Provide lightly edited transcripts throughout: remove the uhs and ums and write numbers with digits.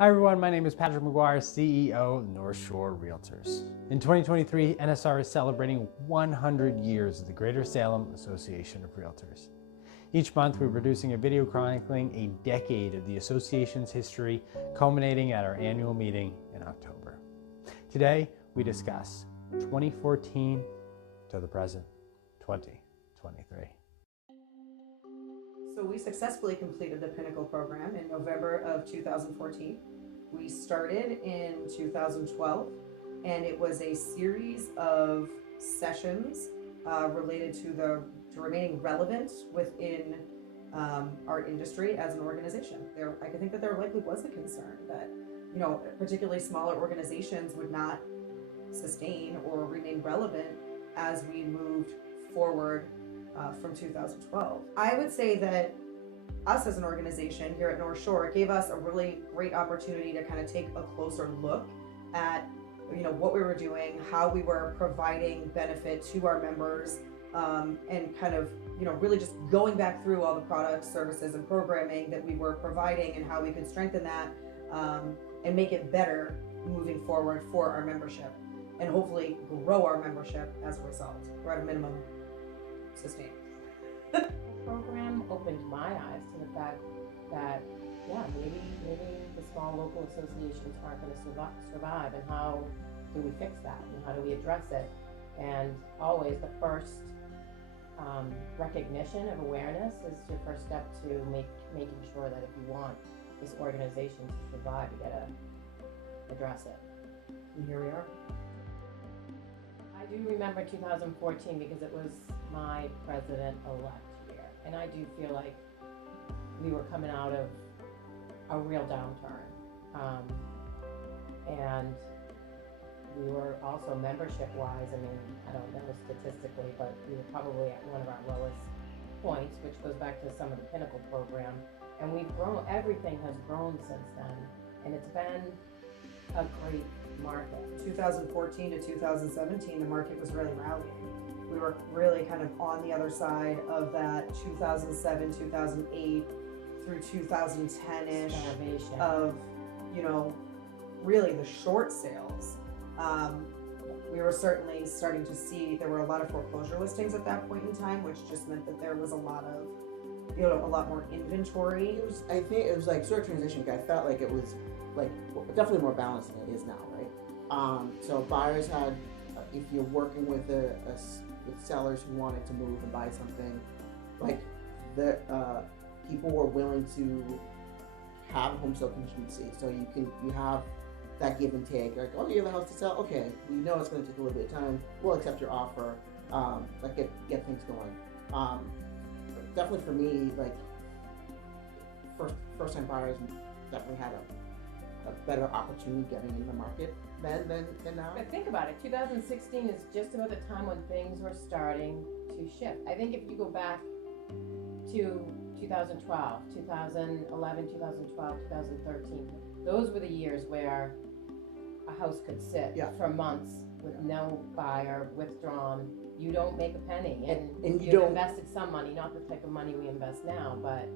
Hi everyone, my name is Patrick McGuire, CEO of North Shore Realtors. In 2023, NSR is celebrating 100 years of the Greater Salem Association of Realtors. Each month we're producing a video chronicling a decade of the association's history, culminating at our annual meeting in October. Today we discuss 2014 to the present, 2023. So we successfully completed the Pinnacle program in November of 2014. We started in 2012, and it was a series of sessions related to remaining relevant within our industry as an organization. I think that there likely was a concern that, particularly smaller organizations would not sustain or remain relevant as we moved forward from 2012. I would say that us as an organization here at North Shore gave us a really great opportunity to kind of take a closer look at what we were doing, how we were providing benefit to our members, and kind of really just going back through all the products, services, and programming that we were providing and how we could strengthen that and make it better moving forward for our membership, and hopefully grow our membership as a result, or at a minimum sustain. The program opened my eyes to the fact that, maybe the small local associations aren't going to survive, and how do we fix that, and how do we address it? And always the first recognition of awareness is your first step to making sure that if you want this organization to survive, you gotta address it. And here we are. I do remember 2014 because it was my president-elect year, and I do feel like we were coming out of a real downturn, and we were also membership-wise, I don't know statistically, but we were probably at one of our lowest points, which goes back to some of the Pinnacle program, and we've grown, everything has grown since then, and it's been a great market. 2014 to 2017, the market was really rallying. We were really kind of on the other side of that 2007, 2008 through 2010-ish of, really the short sales. We were certainly starting to see there were a lot of foreclosure listings at that point in time, which just meant that there was a lot of, a lot more inventory. I think it was like sort of transition. I felt like it was like definitely more balanced than it is now, right? So buyers had, if you're working with with sellers who wanted to move and buy something, like the people were willing to have home sale contingency. So you have that give and take. Like, oh, you have a house to sell? Okay, we know it's going to take a little bit of time. We'll accept your offer. Like get things going. Definitely for me, like first time buyers definitely had a better opportunity getting in the market than now. But think about it, 2016 is just about the time when things were starting to shift. I think if you go back to 2012, 2011, 2012, 2013, those were the years where a house could sit for months with no buyer, withdrawn. You don't make a penny, and you've invested some money, not the type of money we invest now, but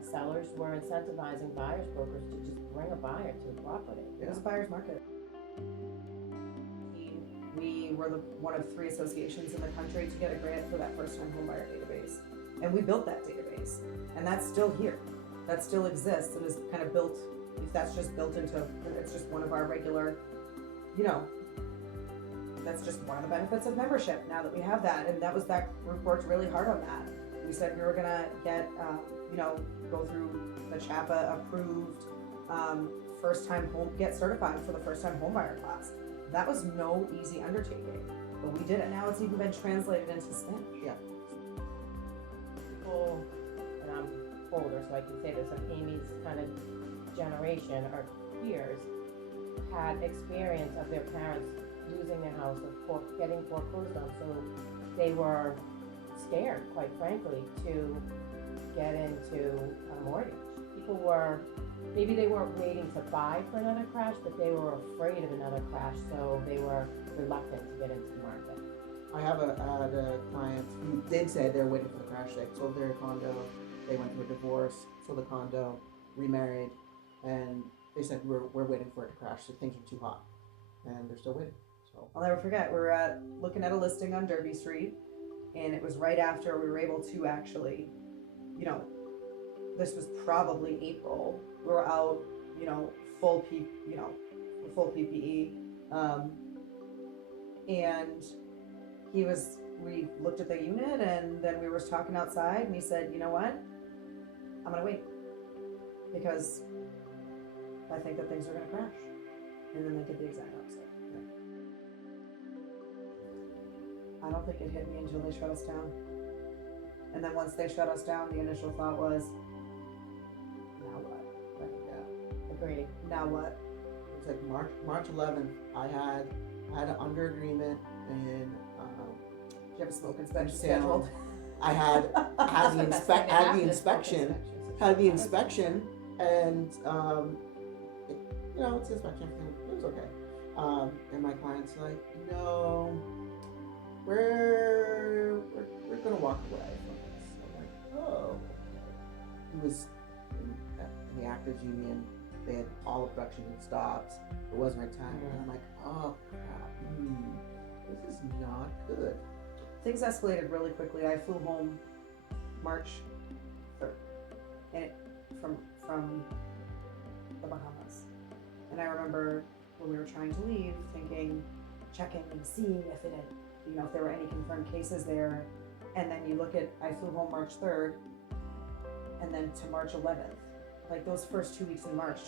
sellers were incentivizing buyers brokers to just bring a buyer to the property. It was a buyer's market. We were one of 3 associations in the country to get a grant for that first-time homebuyer database, and we built that database, and that's still here. That still exists and is kind of built. If that's just built into, it's just one of our regular, that's just one of the benefits of membership now that we have that. And that group worked really hard on that. We said we were gonna get, go through the CHAPA approved get certified for the first time homebuyer class. That was no easy undertaking, but we did it. Now it's even been translated into Spanish. Yeah. People, and I'm older, so I can say this, of Amy's kind of generation or peers had experience of their parents losing their house or getting foreclosed on, so they were scared, quite frankly, to get into a mortgage. People were, maybe they weren't waiting to buy for another crash, but they were afraid of another crash, so they were reluctant to get into the market. I had a client who did say they're waiting for the crash. They sold their condo, they went through a divorce, sold the condo, remarried, and they said we're waiting for it to crash. So things are too hot, and they're still waiting. So I'll never forget. We were looking at a listing on Derby Street, and it was right after we were able to actually, you know, this was probably April. We were out, you know, full PPE, and we looked at the unit, and then we were talking outside, and he said, you know what, I'm gonna wait because I think that things are gonna crash, and then they did the exact opposite. I don't think it hit me until they shut us down. And then once they shut us down, the initial thought was, now what? Like, Agreed. now what? it's like March 11th. I had an under agreement, and Do you have a smoke inspection Salem. scheduled? I had the inspection, and you know, it's inspection. It was okay. And my client's like, no, we're gonna walk away from this. I'm like, oh. He was in the actors union. They had all the production had stopped. It wasn't right time, and I'm like, oh crap, this is not good. Things escalated really quickly. I flew home March 3rd, and from the Bahamas. And I remember when we were trying to leave, thinking, checking and seeing if it had, you know, if there were any confirmed cases there. And then you look at, I flew home March 3rd, and then to March 11th. Like those first 2 weeks in March,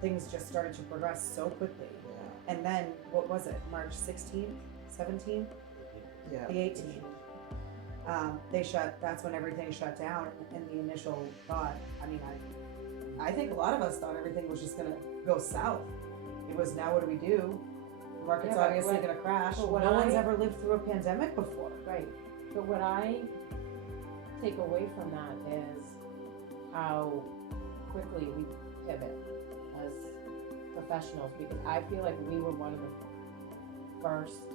things just started to progress so quickly. Yeah. And then, what was it, March 16th, 17th? Yeah. The 18th. That's when everything shut down, and the initial thought, I mean, I think a lot of us thought everything was just gonna go south. It was, now what do we do? The market's obviously gonna crash. No one's ever lived through a pandemic before. Right. But what I take away from that is how quickly we pivot as professionals, because I feel like we were one of the first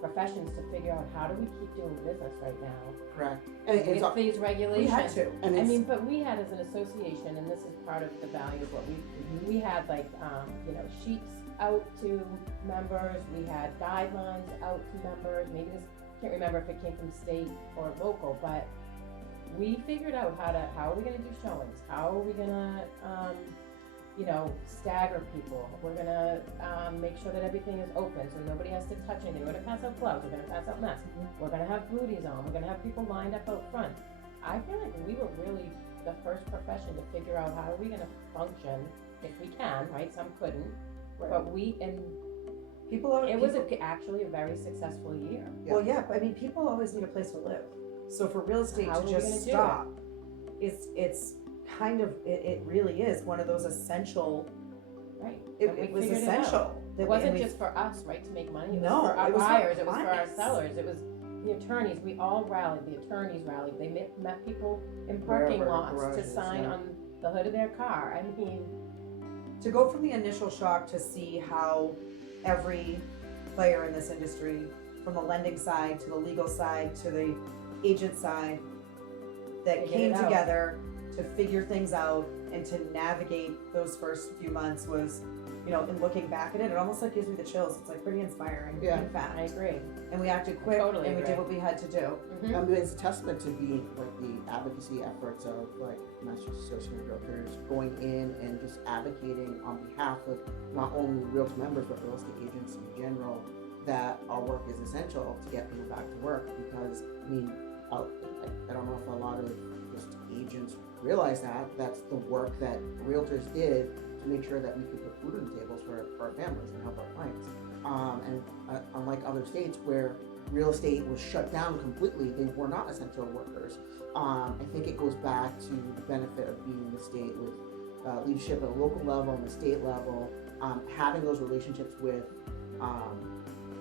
professions to figure out how do we keep doing business right now. Correct. And with these regulations. We had to. And but we had as an association, and this is part of the value of what we had, like, sheets out to members. We had guidelines out to members. Maybe this, can't remember if it came from state or local, but we figured out how are we going to do showings? How are we going to, stagger people? We're going to make sure that everything is open so nobody has to touch anything. We're going to pass out gloves. We're going to pass out masks. We're going to have booties on. We're going to have people lined up out front. I feel like we were really the first profession to figure out how are we going to function if we can, right? Some couldn't, Right. but it was actually a very successful year. Well, yeah, but I mean, people always need a place to live. So for real estate How to are we just gonna do stop, it's kind of, it really is one of those essential. Right. It was essential. It wasn't just for us, right, to make money. It was No, for our it was for buyers. It was for our clients. sellers. It was the attorneys. We all rallied. The attorneys rallied. They met people in parking Wherever, lots to garages, sign yeah. on the hood of their car. I mean, To go from the initial shock to see how every player in this industry, from the lending side to the legal side to the agent side, that Figured came it out. together to figure things out and to navigate those first few months was, in looking back at it, it almost like gives me the chills. It's like pretty inspiring. Yeah. In fact, I agree. and we acted quick, Totally and we did agree. what we had to do. Mhm. I mean, it's a testament to the advocacy efforts of Massachusetts Association of Realtors going in and just advocating on behalf of not only realtor members but real estate agents in general that our work is essential to get people back to work. Because I mean, I don't know if a lot of just agents realize that's the work that realtors did to make sure that we could put food on the tables for our families and help our clients. Unlike other states where real estate was shut down completely, they were not essential workers. I think it goes back to the benefit of being in the state with leadership at a local level and the state level, having those relationships with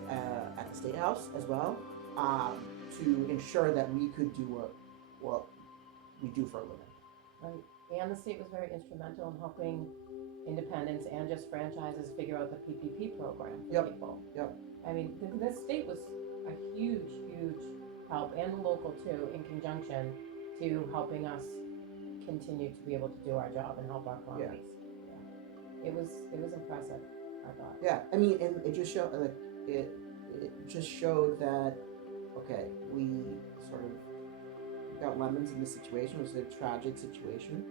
at the state house as well, to ensure that we could do what we do for a living. Right. And the state was very instrumental in helping independents and just franchises figure out the PPP program for people. Yep. I mean, the state was a huge, huge help, and the local too, in conjunction to helping us continue to be able to do our job and help our clients. it was impressive, I thought. Yeah, I mean, and it just showed like it just showed that okay, we sort of got lemons in this situation. It was a tragic situation.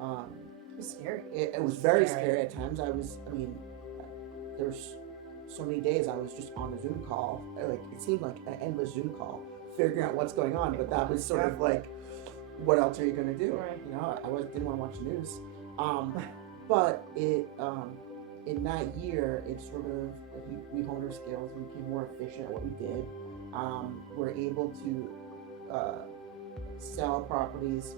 It was scary. It was very scary at times. I mean, there's so many days I was just on a Zoom call. Like it seemed like an endless Zoom call, figuring out what's going on. But that was sort of like, what else are you gonna do? Right. You know, didn't want to watch the news. But in that year, it sort of we honed our skills. We became more efficient at what we did. We're able to sell properties.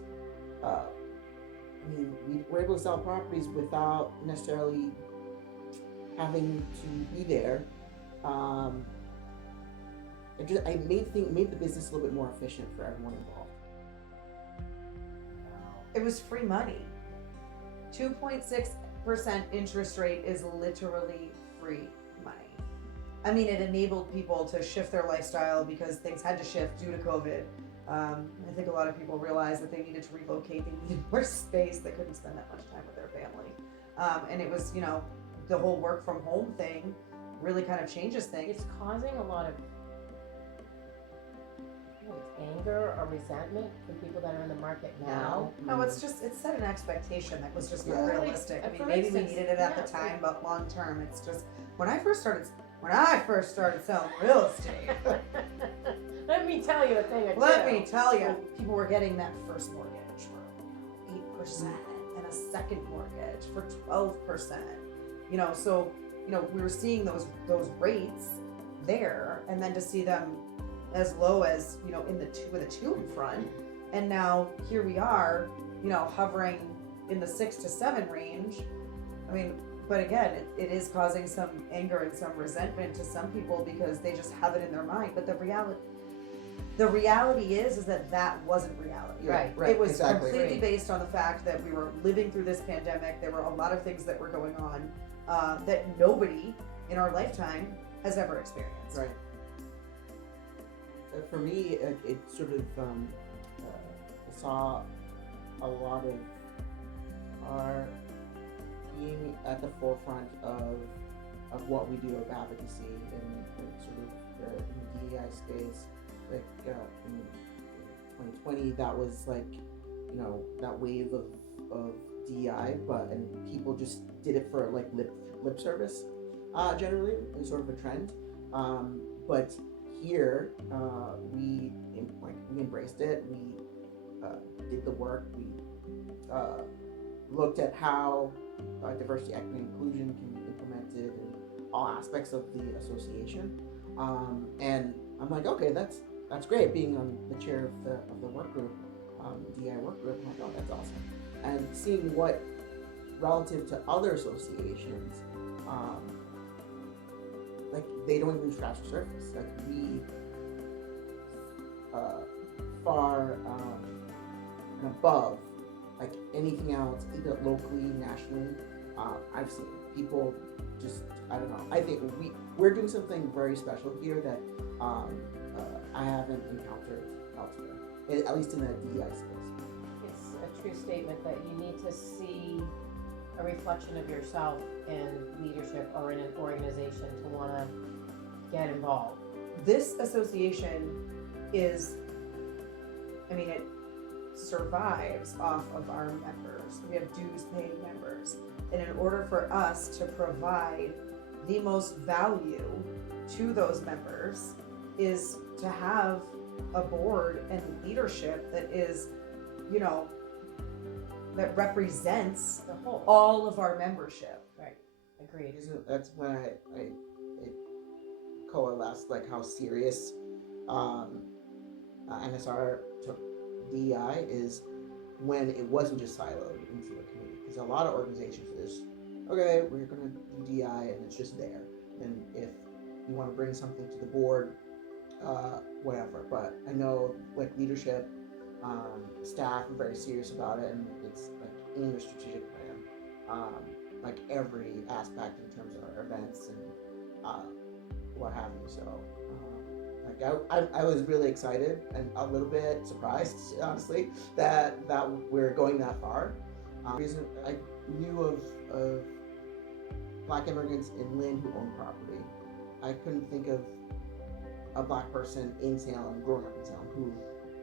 We were able to sell properties without necessarily having to be there. I made the business a little bit more efficient for everyone involved. It was free money. 2.6% interest rate is literally free money. I mean, it enabled people to shift their lifestyle because things had to shift due to COVID. I think a lot of people realized that they needed to relocate, they needed more space, they couldn't spend that much time with their family. And it was, the whole work from home thing really kind of changes things. It's causing a lot of anger or resentment for people that are in the market now. No, it set an expectation that was just not Yeah. realistic. I mean, For maybe we instance, needed it at the yeah, time, but long term, it's just when I first started selling real estate. Let me tell you a thing or two. Let me tell you, people were getting that first mortgage for 8% and a second mortgage for 12%. So we were seeing those rates there, and then to see them as low as with a 2 in front, and now here we are, hovering in the 6 to 7 range. I mean, but again, it is causing some anger and some resentment to some people because they just have it in their mind. But the reality is that wasn't reality. Right. It was exactly. completely based on the fact that we were living through this pandemic. There were a lot of things that were going on that nobody in our lifetime has ever experienced. Right. For me, it sort of I saw a lot of our being at the forefront of what we do of advocacy and sort of in the DEI space. Like in 2020, that was like that wave of DEI, and people just did it for like lip service. Generally, it was sort of a trend. But here, we embraced it. We did the work. We looked at how diversity, equity, and inclusion can be implemented in all aspects of the association. And I'm like, okay, that's great. Being on the chair of the work group, DI work group, I'm like, oh, that's awesome. And seeing what relative to other associations, like they don't even scratch the surface. Like we far and above like anything else, either locally, nationally. I've seen people just, I don't know. I think we're doing something very special here that I haven't encountered elsewhere, at least in the DEI space. It's a true statement that you need to see a reflection of yourself in leadership or in an organization to want to get involved. This association is, it survives off of our members. We have dues paying members. And in order for us to provide the most value to those members is to have a board and leadership that is, that represents The whole. all of our membership. Right. Agreed. That's when I coalesced like how serious NSR took DEI is when it wasn't just siloed into the community. Because a lot of organizations are just, okay, we're going to do DEI and it's just there. And if you want to bring something to the board, whatever. But I know like leadership, staff are very serious about it, and it's like in the strategic plan, like every aspect in terms of our events and what have you. So I was really excited and a little bit surprised, honestly, that we're going that far. Reason I knew of Black immigrants in Lynn who own property. I couldn't think of a Black person in Salem, growing up in Salem,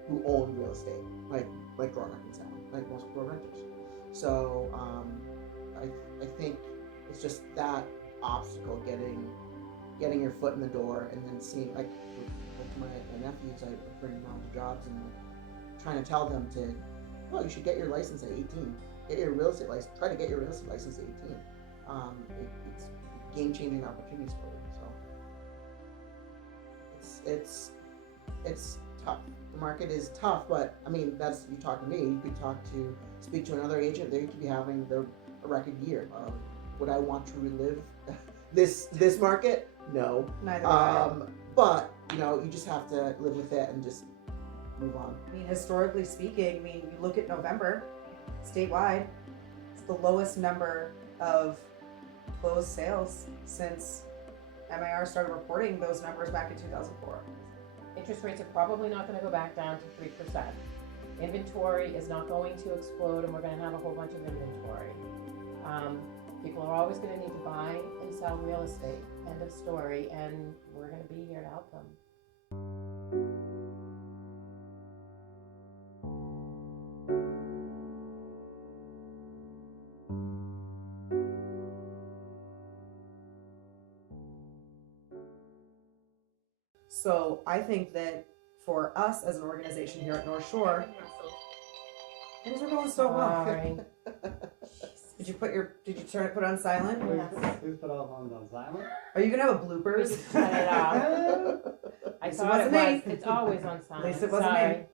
who owned real estate, like growing up in Salem, like most people are renters. So I think it's just that obstacle, getting your foot in the door, and then seeing, like with my nephews, I bring them on to jobs and trying to tell them to, well, you should get your license at 18. Get your real estate license. Try to get your real estate license at 18. It's game-changing opportunities for them. So it's tough. The market is tough, but I mean, that's, you talk to me. You could speak to another agent. They could be having a record year. Would I want to relive this market? No. Neither would I. But you just have to live with it and just move on. I mean, historically speaking, you look at November, statewide, it's the lowest number of closed sales since MIR started reporting those numbers back in 2004. Interest rates are probably not going to go back down to 3%. Inventory is not going to explode, and we're going to have a whole bunch of inventory. People are always going to need to buy and sell real estate. End of story, and we're going to be here to help them. So I think that for us as an organization here at North Shore, things are going so well. Sorry. Did you put it on silent? Yes. Please put all phones on silent. Are you gonna have a bloopers? Just cut it off. I At least it thought it wasn't me. was. It's always on silent. At least it wasn't Sorry. me.